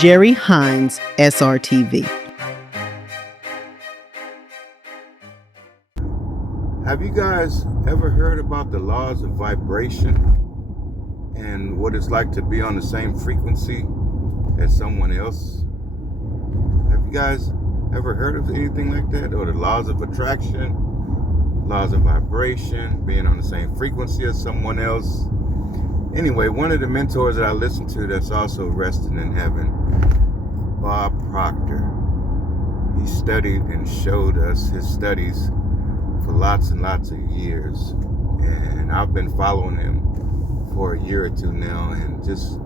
Jerry Hines, SRTV. Have you guys ever heard about the laws of vibration and what it's like to be on the same frequency as someone else? Have you guys ever heard of anything like that? Or the laws of attraction, laws of vibration, being on the same frequency as someone else? Anyway, one of the mentors that I listen to that's also resting in heaven, Bob Proctor, he studied and showed us his studies for lots and lots of years, and I've been following him for a year or two now and just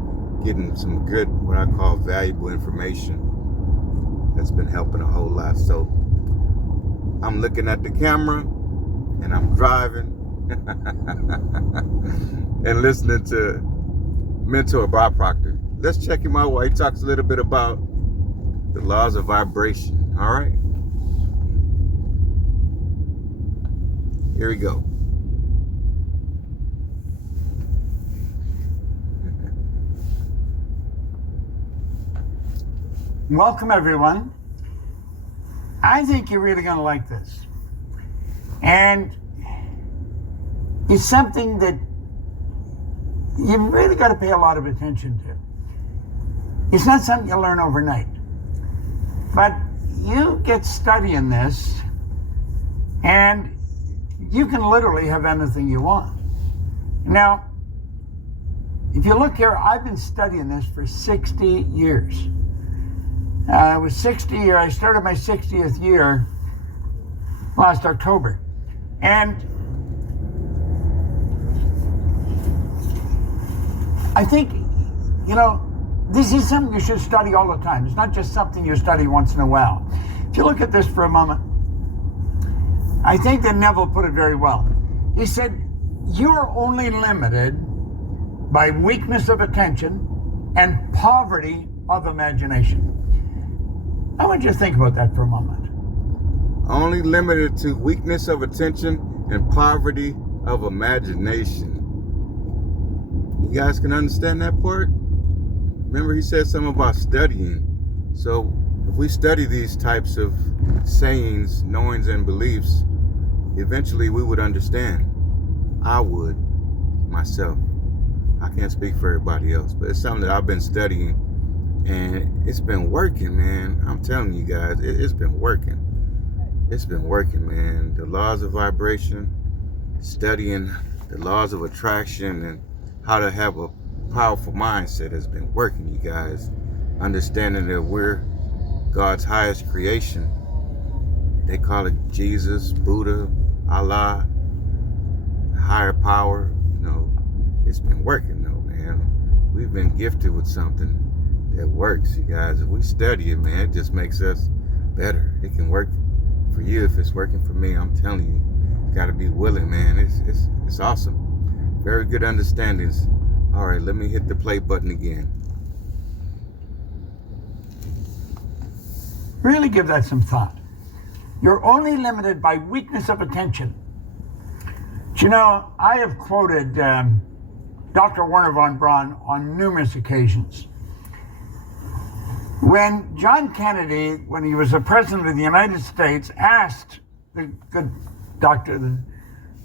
getting some good, what I call valuable information that's been helping a whole lot. So I'm looking at the camera and I'm driving and listening to mentor Bob Proctor. Let's check him out while he talks a little bit about the laws of vibration. All right, here we go. Welcome, everyone. I think you're really going to like this. And it's something that you've really got to pay a lot of attention to. It's not something you learn overnight. But you get studying this, and you can literally have anything you want. Now, if you look here, I've been studying this for 60 years. I was 60, or I started my 60th year last October. And I think, this is something you should study all the time. It's not just something you study once in a while. If you look at this for a moment, I think that Neville put it very well. He said, you're only limited by weakness of attention and poverty of imagination. I want you to think about that for a moment. Only limited to weakness of attention and poverty of imagination. You guys can understand that part? Remember, he said something about studying. So if we study these types of sayings, knowings, and beliefs, eventually we would understand. I would, myself. I can't speak for everybody else, but it's something that I've been studying, and it's been working, man. I'm telling you guys, it's been working. It's been working, man. The laws of vibration, studying the laws of attraction, and how to have a powerful mindset has been working, you guys. Understanding that we're God's highest creation. They call it Jesus, Buddha, Allah, higher power. It's been working though, man. We've been gifted with something that works, you guys. If we study it, man, it just makes us better. It can work for you if it's working for me. I'm telling you, you gotta be willing, man. It's awesome. Very good understandings. All right, let me hit the play button again. Really give that some thought. You're only limited by weakness of attention. But I have quoted Dr. Werner von Braun on numerous occasions. When John Kennedy, when he was the president of the United States, asked the good doctor, the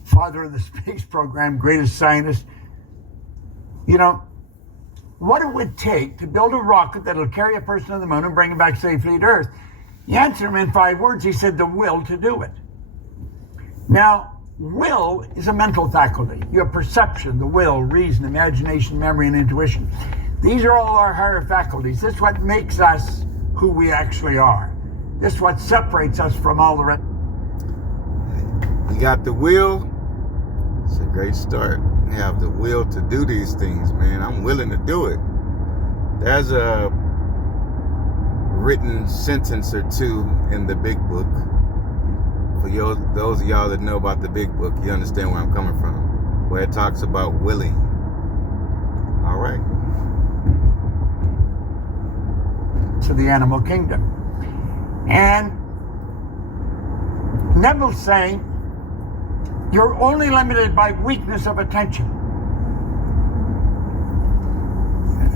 father of the space program, greatest scientist, what it would take to build a rocket that'll carry a person to the moon and bring him back safely to Earth. He answered him in 5 words. He said, the will to do it. Now, will is a mental faculty. You have perception, the will, reason, imagination, memory, and intuition. These are all our higher faculties. This is what makes us who we actually are. This is what separates us from all the rest. You got the will. It's a great start. You have the will to do these things, man. I'm willing to do it. There's a written sentence or two in the big book. For those of y'all that know about the big book, you understand where I'm coming from, where it talks about willing. All right. To the animal kingdom. And Neville's saying, you're only limited by weakness of attention.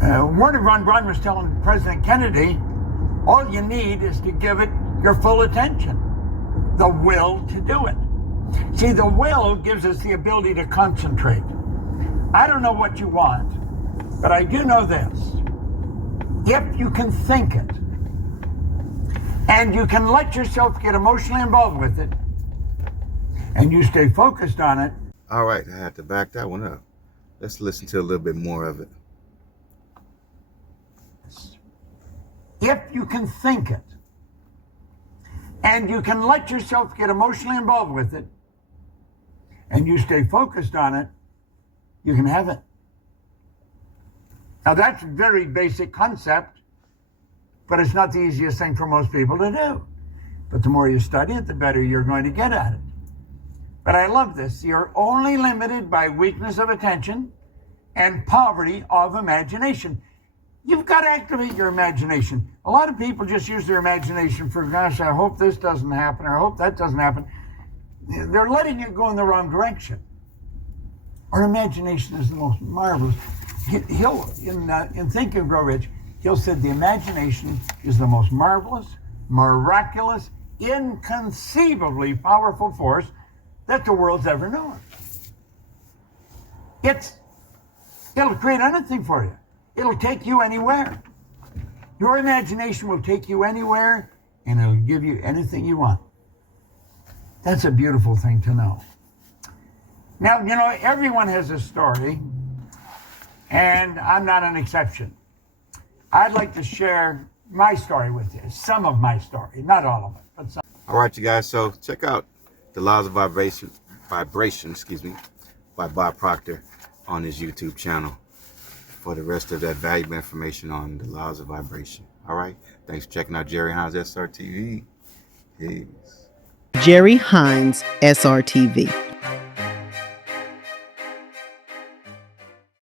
Wernher von Braun was telling President Kennedy, all you need is to give it your full attention, the will to do it. See, the will gives us the ability to concentrate. I don't know what you want, but I do know this. If you can think it, and you can let yourself get emotionally involved with it, and you stay focused on it. All right, I had to back that one up. Let's listen to a little bit more of it. If you can think it, and you can let yourself get emotionally involved with it, and you stay focused on it, you can have it. Now that's a very basic concept, but it's not the easiest thing for most people to do. But the more you study it, the better you're going to get at it. But I love this. You're only limited by weakness of attention and poverty of imagination. You've got to activate your imagination. A lot of people just use their imagination for, gosh, I hope this doesn't happen, or I hope that doesn't happen. They're letting it go in the wrong direction. Our imagination is the most marvelous. In Think and Grow Rich, Hill said the imagination is the most marvelous, miraculous, inconceivably powerful force that the world's ever known. It'll create anything for you. It'll take you anywhere. Your imagination will take you anywhere, and it'll give you anything you want. That's a beautiful thing to know. Now, you know, everyone has a story, and I'm not an exception. I'd like to share my story with you, some of my story, not all of it, but some. All right, you guys, so check out The Laws of Vibration, by Bob Proctor on his YouTube channel for the rest of that valuable information on the laws of vibration. All right, thanks for checking out Jerry Hines SRTV. Peace. Jerry Hines, SRTV.